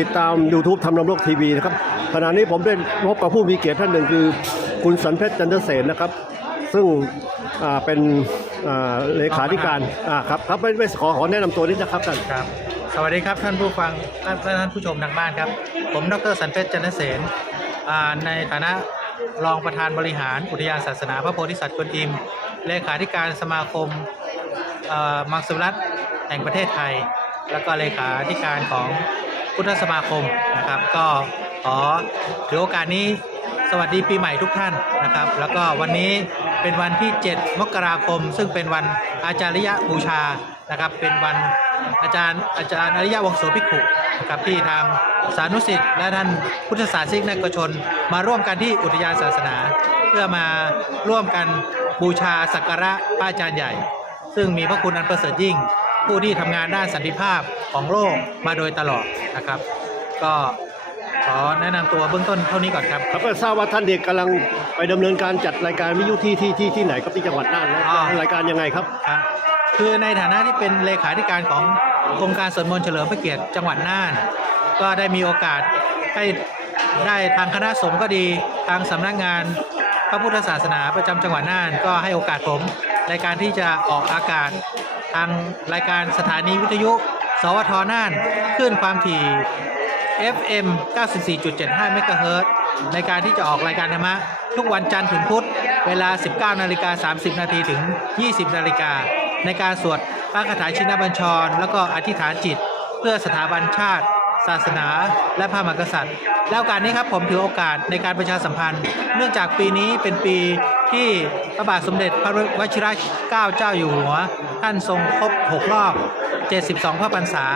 ติดตาม YouTube ทำนำโลกทีวีนะครับขณะนี้ผมได้พบกับผู้มีเกียรติท่านหนึ่งคือคุณสันเพชรจันทเสนนะครับ ซึ่งเป็นเลขาธิการครับครับไม่ไม่ขอขอแนะนำตัวนิดนะครับท่านครับ สวัสดีครับท่านผู้ฟังท่านท่านผู้ชมทางบ้านครับ ผมดรสันเพชรจันทเสนในฐานะรองประธานบริหารอุทยานศาสนาพระโพธิสัตว์กวนอิมเลขาธิการสมาคมมังสวิรัตแห่งประเทศไทย แล้วก็เลขาธิการของ พุทธสมาคมนะครับ ก็ขอถือโอกาสนี้สวัสดีปีใหม่ทุกท่านนะครับ แล้วก็วันนี้เป็นวันที่ 7 มกราคม ซึ่งเป็นวันอาจาริยบูชานะครับ เป็นวันอาจารย์อาจารย์อริยวงโสภิกขุนะครับที่ทางสานุสิทธิ์และท่านพุทธศาสนิกนักชน มาร่วมกันที่อุทยานศาสนา เพื่อมาร่วมกันบูชาสักการะพระอาจารย์ใหญ่ ซึ่งมีพระคุณอันประเสริฐยิ่ง ผู้ที่ทำงานด้านสันติภาพของโลกมาโดยตลอดนะครับ ก็ขอแนะนำตัวเบื้องต้นเท่านี้ก่อนครับ ครับก็ทราบว่าท่านเด็กกำลังไปดำเนินการจัดรายการวิทยุที่ที่ที่ที่ไหนครับที่จังหวัดน่านนะอ่ารายการยังไงครับ ครับคือในฐานะที่เป็นเลขาธิการของโครงการสวดมนต์เฉลิมพระเกียรติจังหวัดน่าน ก็ได้มีโอกาสให้ได้ทางคณะสงฆ์ก็ดีทางสำนักงานพระพุทธศาสนาประจำจังหวัดน่าน ก็ให้โอกาสผมในการที่จะออกอากาศ ทางรายการสถานีวิทยุ สวทน่านขึ้นความถี่ FM 94.75เมกะเฮิรตซ์ในการที่จะออกรายการธรรมะ ทุกวันจันทร์ถึงพุธ เวลา 19นาฬิกา30 นาทีถึง 20นาฬิกา ในการสวดพระคาถาชินบัญชร แล้วก็อธิษฐานจิต เพื่อสถาบันชาติ ศาสนา และพระมหากษัตริย์ แล้วกาสนี้ครับผมถือโอกาสในการประชาสัมพันธ์ เนื่องจากปีนี้เป็นปี ที่พระบาทสมเด็จพระวชิรเกล้าเจ้าอยู่หัว ท่านทรงครบ 6 รอบ 72 พระพรรษา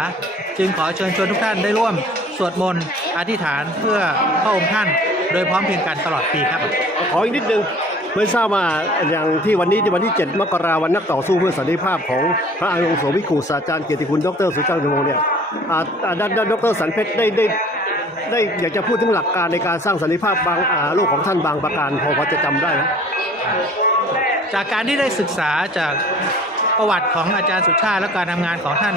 จึงขอเชิญชวนทุกท่านได้ร่วม สวดมนต์อธิษฐานเพื่อพระองค์ท่าน โดยพร้อมเพรียงกันตลอดปีครับ ขออีกนิดนึงไม่ทราบว่าอย่างที่วันนี้ที่วันที่ 7 มกราวันนักต่อสู้เพื่อสันติภาพของพระอารยงโสวิคูศาสตราจารย์เกียรติคุณดรสุจังจงวงศ์เนี่ยด้านด้านดรสันเพชรได้ได้ได้อยากจะพูดถึงหลักการในการสร้างสันติภาพบางโลกของท่านบางประการพอพอจะจำได้ไหม จากการที่ได้ศึกษาจากประวัติของอาจารย์สุชาติและการทำงานของท่าน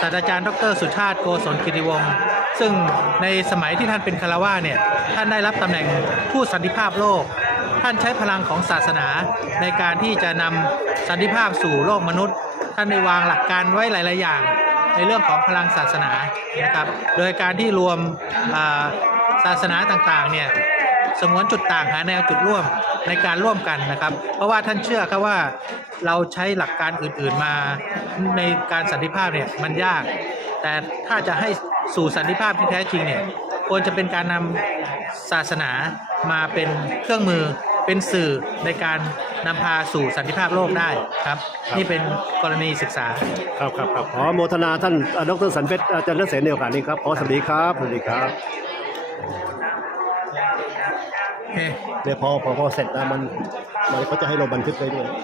ศาสตราจารย์ดร สุชาติโกศลกิติวงศ์ซึ่งในสมัยที่ท่านเป็นคารวาเนี่ยท่านได้รับตำแหน่งทูตสันติภาพโลก ท่านใช้พลังของศาสนาในการที่จะนำสันติภาพสู่โลกมนุษย์ ท่านได้วางหลักการไว้หลาย ๆ อย่าง ในเรื่องของพลังศาสนานะครับ โดยการที่รวมศาสนาต่าง ๆ เนี่ย สงวนจุดต่างหาแนวจุดร่วมในการร่วมกันนะครับ เพราะว่าท่านเชื่อครับว่าเราใช้หลักการอื่น ๆมาในการสันติภาพเนี่ยมันยาก แต่ถ้าจะให้สู่สันติภาพที่แท้จริงเนี่ยควรจะเป็นการนำศาสนามาเป็นเครื่องมือเป็นสื่อในการนำพาสู่สันติภาพโลกได้ครับ นี่เป็นกรณีศึกษา ครับครับครับขอโมทนาท่านอ่าดรสันเพชรอาจารย์เสนในโอกาสนี้ครับขอสวัสดีครับสวัสดีครับ โอเค เดี๋ยวพอพอพอเสร็จแล้วมันมันก็จะให้เราบันทึกไปด้วย